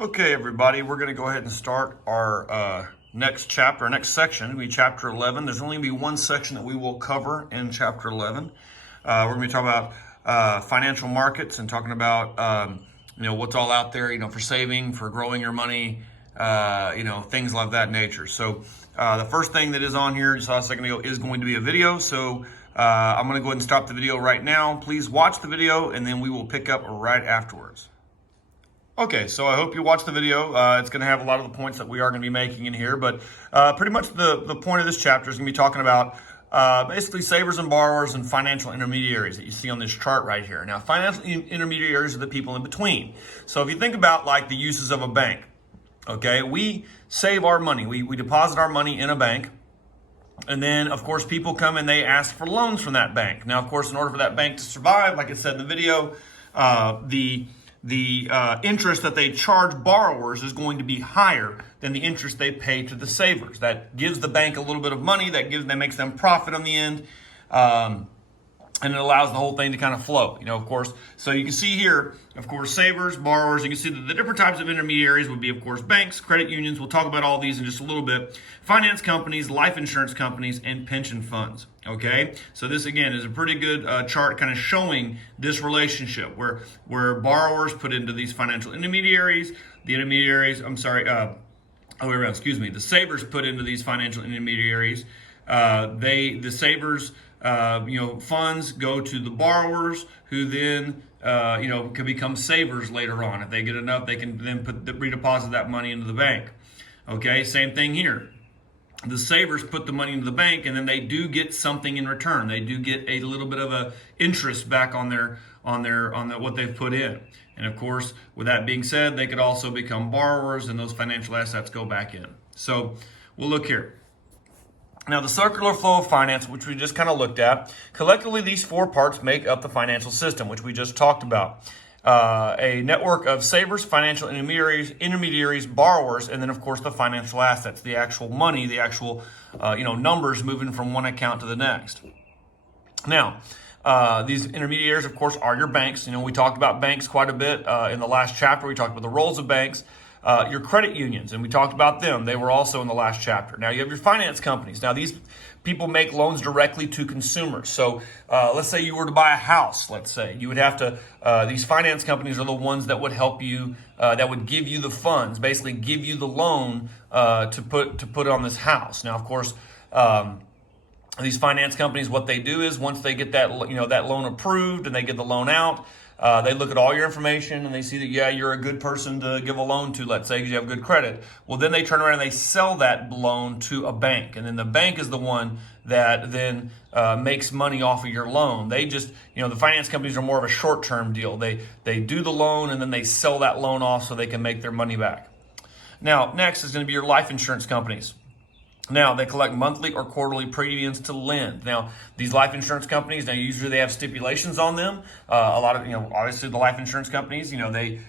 Okay, everybody, we're going to go ahead and start our next chapter, our next section. It'll be chapter 11. There's only going to be one section that we will cover in chapter 11. We're going to be talking about financial markets and talking about what's all out there, for saving, for growing your money, things of that nature. So the first thing that is on here, you saw a second ago, is going to be a video. So I'm going to go ahead and stop the video right now. Please watch the video, and then we will pick up right afterwards. Okay, so I hope you watch the video. It's going to have a lot of the points that we are going to be making in here, but pretty much the point of this chapter is going to be talking about basically savers and borrowers and financial intermediaries that you see on this chart right here. Now, financial intermediaries are the people in between. So if you think about like the uses of a bank, okay, we save our money. We deposit our money in a bank. And then, of course, people come and they ask for loans from that bank. Now, of course, in order for that bank to survive, like I said in the video, the interest that they charge borrowers is going to be higher than the interest they pay to the savers. That gives the bank a little bit of money. That makes them profit on the end. And it allows the whole thing to kind of flow, of course. So you can see here, of course, savers, borrowers. You can see that the different types of intermediaries would be, of course, banks, credit unions. We'll talk about all these in just a little bit. Finance companies, life insurance companies, and pension funds. Okay, so this again is a pretty good chart, kind of showing this relationship where borrowers put into these financial intermediaries. The intermediaries, the savers put into these financial intermediaries. The savers. Funds go to the borrowers, who then, can become savers later on. If they get enough, they can then redeposit that money into the bank. Okay, same thing here. The savers put the money into the bank, and then they do get something in return. They do get a little bit of a interest back on what they've put in. And of course, with that being said, they could also become borrowers, and those financial assets go back in. So we'll look here. Now, the circular flow of finance, which we just kind of looked at, collectively these four parts make up the financial system, which we just talked about. A network of savers, financial intermediaries, borrowers, and then, of course, the financial assets, the actual money, the actual, numbers moving from one account to the next. Now, these intermediaries, of course, are your banks. We talked about banks quite a bit in the last chapter. We talked about the roles of banks. Your credit unions, and we talked about them. They were also in the last chapter. Now you have your finance companies. Now these people make loans directly to consumers. So let's say you were to buy a house, let's say. You would have to, these finance companies are the ones that would help you, that would give you the funds, basically give you the loan to put on this house. Now, of course, these finance companies, what they do is once they get that, that loan approved and they get the loan out, they look at all your information and they see that, yeah, you're a good person to give a loan to, let's say, because you have good credit. Well, then they turn around and they sell that loan to a bank. And then the bank is the one that then makes money off of your loan. They just, the finance companies are more of a short-term deal. They do the loan and then they sell that loan off so they can make their money back. Now, next is going to be your life insurance companies. Now, they collect monthly or quarterly premiums to lend. Now, these life insurance companies, usually they have stipulations on them. A lot of, obviously the life insurance companies, they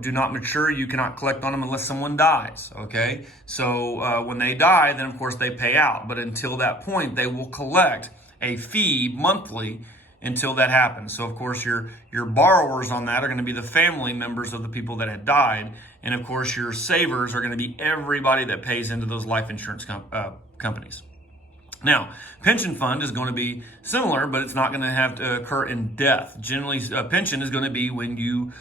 do not mature. You cannot collect on them unless someone dies, okay? So when they die, then of course they pay out. But until that point, they will collect a fee monthly until that happens. So of course your borrowers on that are going to be the family members of the people that had died, and of course your savers are going to be everybody that pays into those life insurance companies. Now, pension fund is going to be similar, but it's not going to have to occur in death. Generally, pension is going to be when you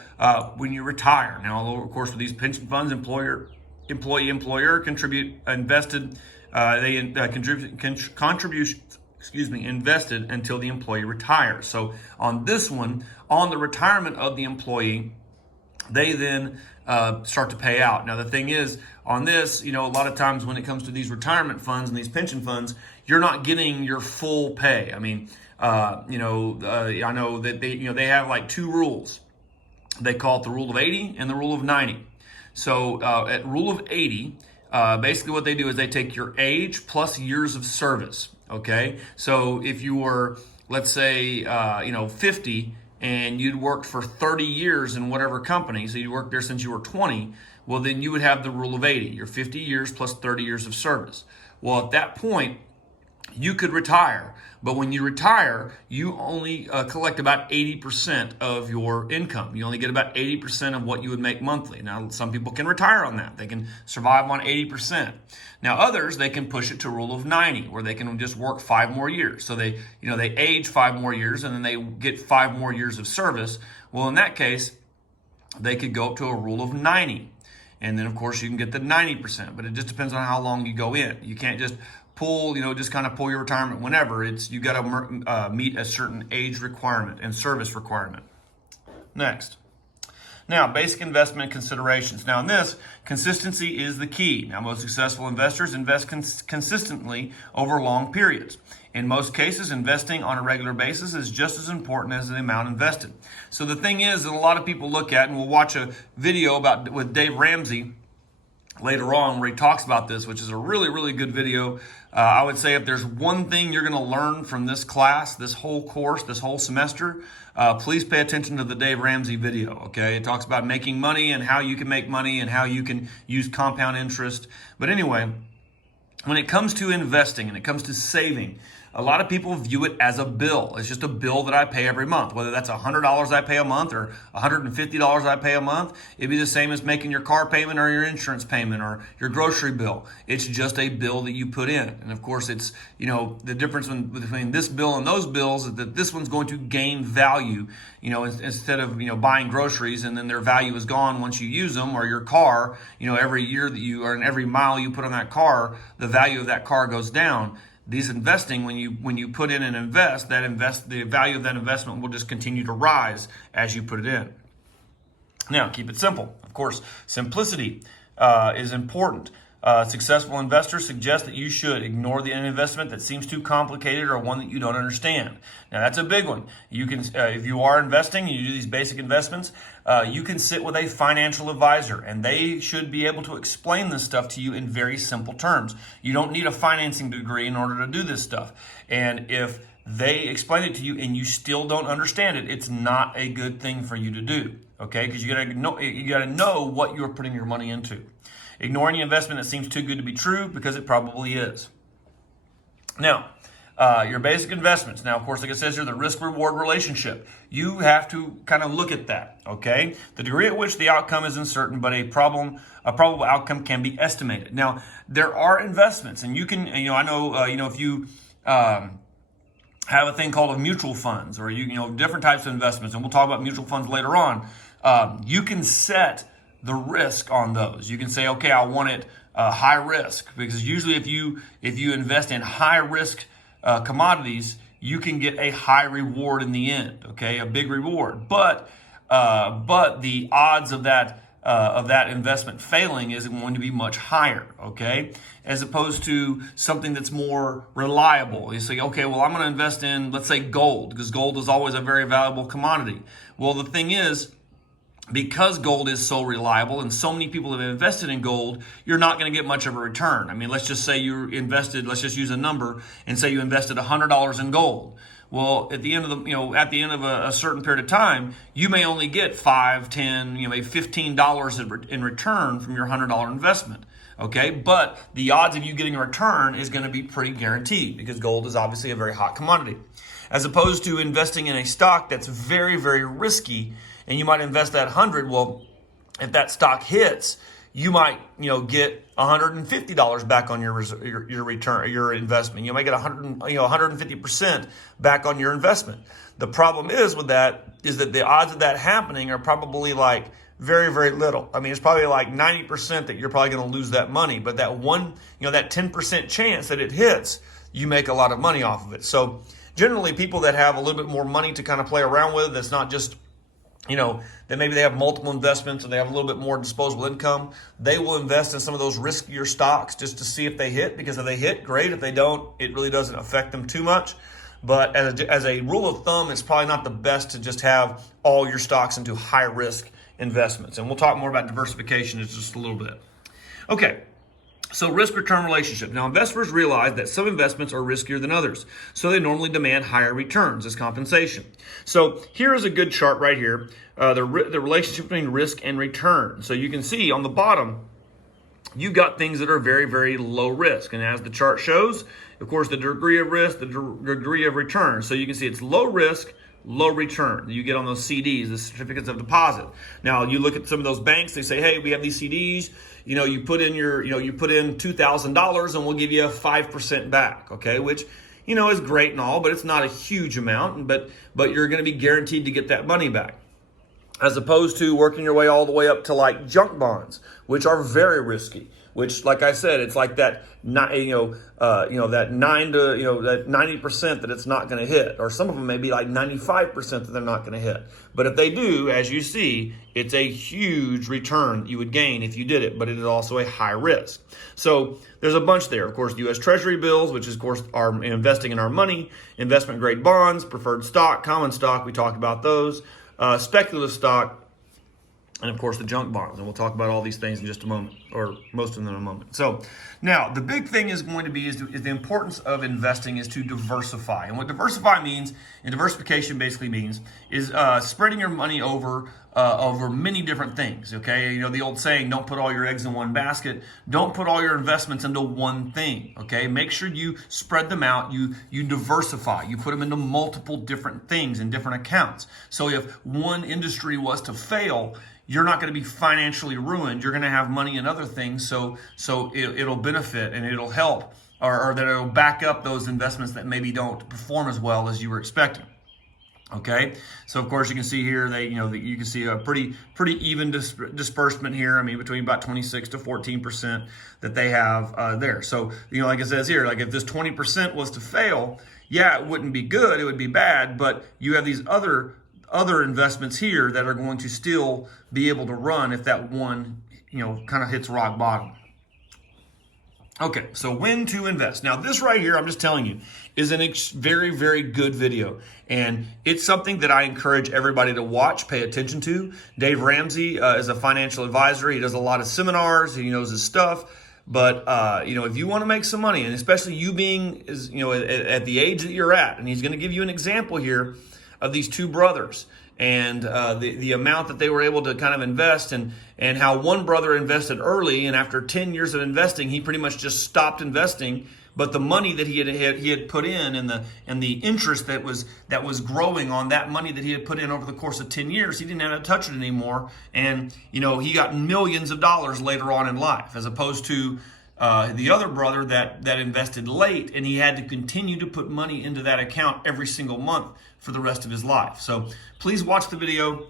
retire. Now, although of course with these pension funds, employer contribute invested, contributions. Invested until the employee retires. So on this one, on the retirement of the employee, they then start to pay out. Now the thing is, on this, a lot of times when it comes to these retirement funds and these pension funds, you're not getting your full pay. I mean, I know that they have like two rules. They call it the rule of 80 and the rule of 90. So at rule of 80, basically what they do is they take your age plus years of service. Okay, so if you were, let's say, 50 and you'd worked for 30 years in whatever company, so you worked there since you were 20, well, then you would have the rule of 80, your 50 years plus 30 years of service. Well, at that point, you could retire. But when you retire, you only collect about 80% of your income. You only get about 80% of what you would make monthly. Now, some people can retire on that. They can survive on 80%. Now, others, they can push it to a rule of 90, where they can just work 5 more years. So they age 5 more years, and then they get 5 more years of service. Well, in that case, they could go up to a rule of 90. And then, of course, you can get the 90%, but it just depends on how long you go in. You can't just pull, just kind of pull your retirement whenever. You got to meet a certain age requirement and service requirement. Next. Now, basic investment considerations. Now, in this, consistency is the key. Now, most successful investors invest consistently over long periods. In most cases, investing on a regular basis is just as important as the amount invested. So the thing is that a lot of people look at, and we'll watch a video with Dave Ramsey later on where he talks about this, which is a really, really good video. I would say if there's one thing you're going to learn from this class, this whole course, this whole semester, please pay attention to the Dave Ramsey video, okay? It talks about making money and how you can make money and how you can use compound interest. But anyway, when it comes to investing and it comes to saving, a lot of people view it as a bill. It's just a bill that I pay every month. Whether that's $100 I pay a month or $150 I pay a month, it'd be the same as making your car payment or your insurance payment or your grocery bill. It's just a bill that you put in. And of course, it's, the difference between this bill and those bills is that this one's going to gain value, instead of, buying groceries and then their value is gone once you use them, or your car, every year and every mile you put on that car, the value of that car goes down. These investing, when you put in and invest, the value of that investment will just continue to rise as you put it in. Now, keep it simple. Of course, simplicity is important. Successful investors suggest that you should ignore the investment that seems too complicated or one that you don't understand. Now, that's a big one. You can, if you are investing, you do these basic investments, you can sit with a financial advisor, and they should be able to explain this stuff to you in very simple terms. You don't need a financing degree in order to do this stuff. And if they explain it to you and you still don't understand it, it's not a good thing for you to do. Okay, because you gotta know what you're putting your money into. Ignoring the investment that seems too good to be true, because it probably is. Now, your basic investments. Now, of course, like it says here, the risk-reward relationship. You have to kind of look at that, okay? The degree at which the outcome is uncertain, but a probable outcome can be estimated. Now, there are investments, and you can, I know, if you have a thing called mutual funds, or different types of investments, and we'll talk about mutual funds later on. You can set the risk on those. You can say, okay, I want it high risk, because usually if you invest in high risk commodities, you can get a high reward in the end. Okay, a big reward, but the odds of that investment failing is going to be much higher. Okay, as opposed to something that's more reliable. You say, okay, well, I'm going to invest in, let's say, gold, because gold is always a very valuable commodity. Well, the thing is, because gold is so reliable and so many people have invested in gold, you're not going to get much of a return. I mean, let's just say let's just use a number and say you invested $100 in gold. Well, at the end of a certain period of time, you may only get $5, $10, maybe $15 in return from your $100 investment. Okay, but the odds of you getting a return is going to be pretty guaranteed, because gold is obviously a very hot commodity. As opposed to investing in a stock that's very, very risky, and you might invest that 100. Well, if that stock hits, you might get $150 back on your return, your investment. You might get 150% back on your investment. The problem is with that is that the odds of that happening are probably like very, very little. I mean, it's probably like 90% that you're probably going to lose that money. But that that 10% chance that it hits, you make a lot of money off of it. So generally, people that have a little bit more money to kind of play around with, that's not just that maybe they have multiple investments and they have a little bit more disposable income, they will invest in some of those riskier stocks just to see if they hit, because if they hit, great. If they don't, it really doesn't affect them too much. But as a rule of thumb, it's probably not the best to just have all your stocks into high risk investments. And we'll talk more about diversification in just a little bit. Okay. So risk-return relationship. Now, investors realize that some investments are riskier than others, so they normally demand higher returns as compensation. So here is a good chart right here, the relationship between risk and return. So you can see on the bottom, you've got things that are very, very low risk. And as the chart shows, of course, the degree of risk, the degree of return. So you can see it's low risk, low return you get on those CDs, the certificates of deposit. Now you look at some of those banks, they say, hey, we have these CDs, you put in you put in $2,000 and we'll give you a 5% back, okay, which, is great and all, but it's not a huge amount, but you're going to be guaranteed to get that money back. As opposed to working your way all the way up to like junk bonds, which are very risky. Which, like I said, it's like that, that 90% that it's not going to hit, or some of them may be like 95% that they're not going to hit. But if they do, as you see, it's a huge return you would gain if you did it, but it is also a high risk. So there's a bunch there. Of course, U.S. Treasury bills, which is, of course, are investing in our money, investment grade bonds, preferred stock, common stock. We talked about those. Speculative stock, and of course the junk bonds. And we'll talk about all these things in just a moment, or most of them in a moment. So now the big thing is going to be is the importance of investing is to diversify. And what diversify means, and diversification basically means, is spreading your money over many different things. Okay, the old saying, don't put all your eggs in one basket. Don't put all your investments into one thing. Okay, make sure you spread them out. You diversify. You put them into multiple different things in different accounts. So if one industry was to fail, you're not going to be financially ruined. You're going to have money in other things, so it'll benefit and it'll help, or that it'll back up those investments that maybe don't perform as well as you were expecting. Okay, so of course you can see here you can see a pretty even disbursement here. I mean, between about 26 to 14% that they have there. So like it says here, like if this 20% was to fail, yeah, it wouldn't be good. It would be bad. But you have these other investments here that are going to still be able to run if that one, kind of hits rock bottom. Okay, so when to invest. Now this right here, I'm just telling you, is a very, very good video. And it's something that I encourage everybody to watch, pay attention to. Dave Ramsey is a financial advisor. He does a lot of seminars. He knows his stuff. But, if you want to make some money, and especially you being, at the age that you're at, and he's going to give you an example here of these two brothers and the amount that they were able to kind of invest, and how one brother invested early, and after 10 years of investing, he pretty much just stopped investing. But the money that he had put in, and the interest that was growing on that money that he had put in over the course of 10 years, he didn't have to touch it anymore. And he got millions of dollars later on in life, as opposed to the other brother that invested late, and he had to continue to put money into that account every single month for the rest of his life. So please watch the video.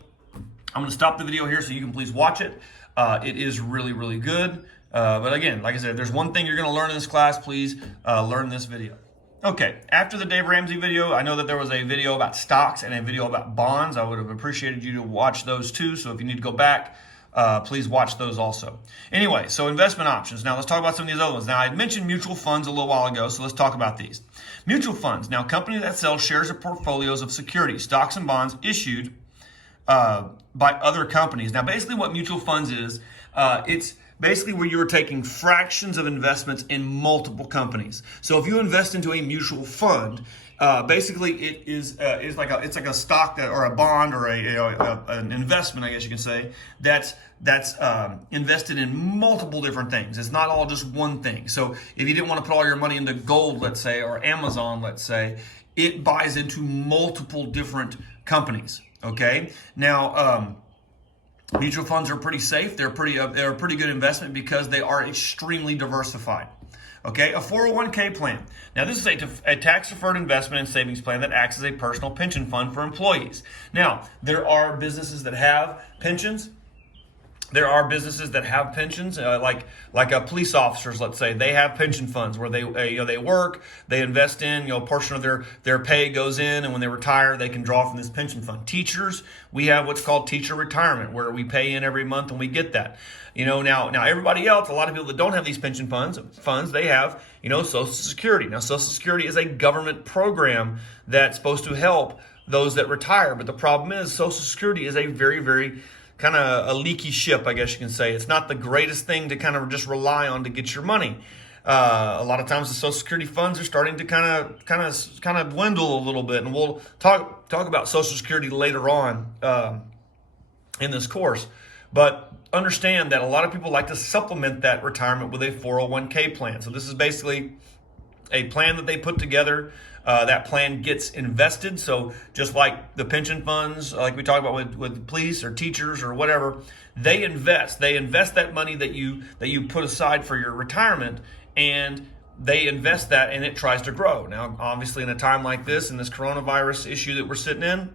I'm going to stop the video here so you can please watch it. It is really, really good. But again, like I said, if there's one thing you're going to learn in this class, please learn this video. Okay, after the Dave Ramsey video, I know that there was a video about stocks and a video about bonds. I would have appreciated you to watch those too. So if you need to go back, please watch those also. Anyway, so investment options. Now let's talk about some of these other ones. Now I mentioned mutual funds a little while ago, so let's talk about these. Mutual funds. Now, company that sells shares or portfolios of securities, stocks and bonds issued by other companies. Now, basically what mutual funds is, it's basically where you're taking fractions of investments in multiple companies. So if you invest into a mutual fund, basically it is it's like a stock or a bond or an investment, I guess you can say, that's invested in multiple different things. It's not all just one thing. So if you didn't want to put all your money into gold, let's say, or Amazon, let's say, it buys into multiple different companies. Okay, now mutual funds are pretty safe. They're a pretty good investment because they are extremely diversified. Okay, a 401k plan. Now, this is a tax-deferred investment and savings plan that acts as a personal pension fund for employees. Now, there are businesses that have pensions. There are businesses that have pensions, like police officers, let's say. They have pension funds where they work, they invest in, a portion of their pay goes in, and when they retire, they can draw from this pension fund. Teachers, we have what's called teacher retirement, where we pay in every month and we get that. Now everybody else, a lot of people that don't have these pension funds, they have, Social Security. Now, Social Security is a government program that's supposed to help those that retire. But the problem is Social Security is a very, very kind of a leaky ship, I guess you can say. It's not the greatest thing to kind of just rely on to get your money. A lot of times the Social Security funds are starting to kind of dwindle a little bit, and we'll talk about Social Security later on in this course. But understand that a lot of people like to supplement that retirement with a 401k plan. So this is basically a plan that they put together. That plan gets invested. So just like the pension funds, like we talked about with police or teachers or whatever, they invest that money that you put aside for your retirement, and they invest that and it tries to grow. Now, obviously in a time like this, in this coronavirus issue that we're sitting in,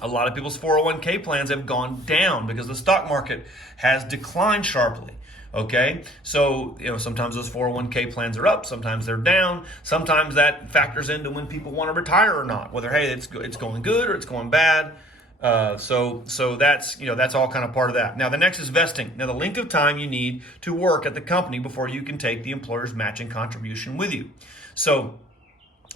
a lot of people's 401k plans have gone down because the stock market has declined sharply. Okay, so sometimes those 401k plans are up, sometimes they're down. Sometimes that factors into when people want to retire or not, whether hey it's going good or it's going bad. So that's all kind of part of that. Now the next is vesting. Now the length of time you need to work at the company before you can take the employer's matching contribution with you. So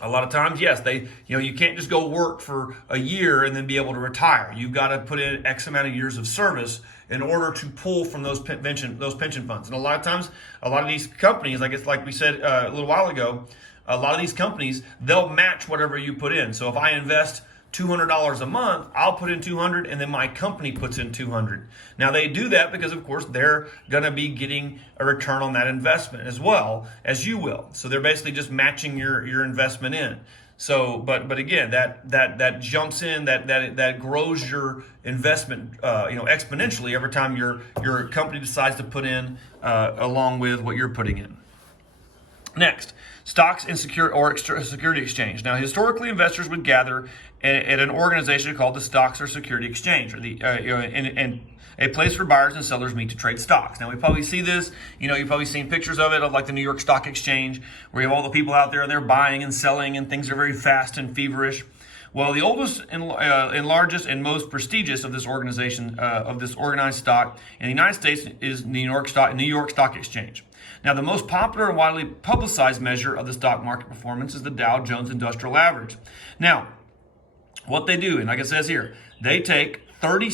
a lot of times, yes, you can't just go work for a year and then be able to retire. You've got to put in X amount of years of service in order to pull from those pension funds. And a lot of times, a lot of these companies, like we said a little while ago, a lot of these companies, they'll match whatever you put in. So if I invest $200 a month, I'll put in $200, and then my company puts in $200. Now they do that because, of course, they're going to be getting a return on that investment as well as you will. So they're basically just matching your investment in. So, but again, that jumps in, that grows your investment, exponentially every time your company decides to put in along with what you're putting in. Next, stocks and security exchange. Now, historically, investors would gather at an organization called the Stocks or Security Exchange, or and a place where buyers and sellers meet to trade stocks. Now, we probably see this. You've probably seen pictures of it, of like the New York Stock Exchange, where you have all the people out there and they're buying and selling, and things are very fast and feverish. Well, the oldest and largest and most prestigious of this organization, of this organized stock in the United States, is New York Stock Exchange. Now, the most popular and widely publicized measure of the stock market performance is the Dow Jones Industrial Average. Now, what they do, and like it says here, they take 30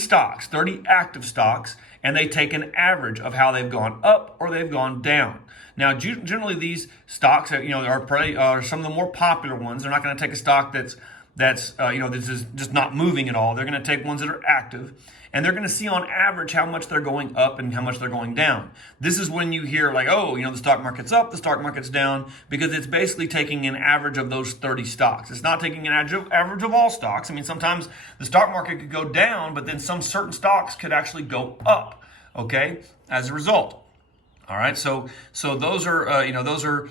active stocks, and they take an average of how they've gone up or they've gone down. Now, generally, these stocks, are some of the more popular ones. They're not going to take a stock that's this is just not moving at all. They're going to take ones that are active, and they're going to see on average how much they're going up and how much they're going down. This is when you hear like, the stock market's up, the stock market's down, because it's basically taking an average of those 30 stocks. It's not taking an average of all stocks. I mean, sometimes the stock market could go down, but then some certain stocks could actually go up, okay, as a result. All right, so those are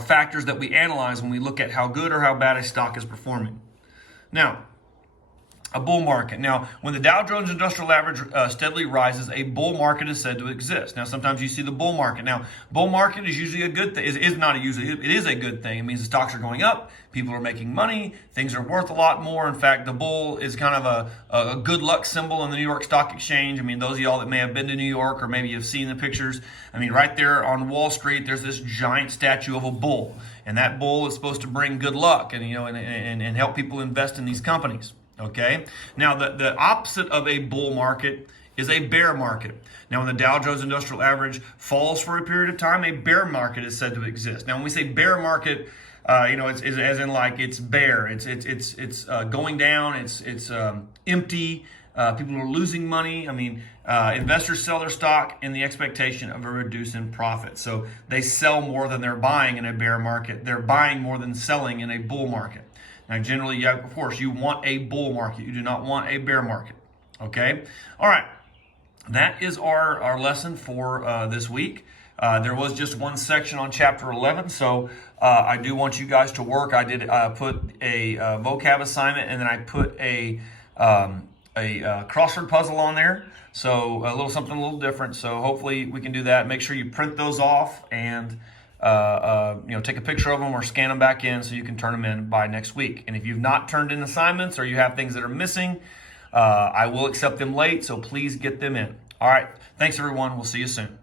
factors that we analyze when we look at how good or how bad a stock is performing. Now, a bull market. Now, when the Dow Jones Industrial Average steadily rises, a bull market is said to exist. Now, sometimes you see the bull market. Now, bull market is usually a good thing. It is a good thing. It means the stocks are going up, people are making money, things are worth a lot more. In fact, the bull is kind of a good luck symbol in the New York Stock Exchange. I mean, those of y'all that may have been to New York, or maybe you've seen the pictures, I mean, right there on Wall Street, there's this giant statue of a bull, and that bull is supposed to bring good luck and help people invest in these companies. Okay. Now, the opposite of a bull market is a bear market. Now, when the Dow Jones Industrial Average falls for a period of time, a bear market is said to exist. Now, when we say bear market, it's as in like it's bare. It's going down. It's empty. People are losing money. I mean, investors sell their stock in the expectation of a reduce in profit. So they sell more than they're buying in a bear market. They're buying more than selling in a bull market. Now, generally, of course, you want a bull market. You do not want a bear market. Okay? All right. That is our lesson for this week. There was just one section on Chapter 11, so I do want you guys to work. I did put a vocab assignment, and then I put a crossword puzzle on there. So something a little different. So hopefully we can do that. Make sure you print those off and take a picture of them or scan them back in so you can turn them in by next week. And if you've not turned in assignments or you have things that are missing, I will accept them late, so please get them in. All right. Thanks, everyone. We'll see you soon.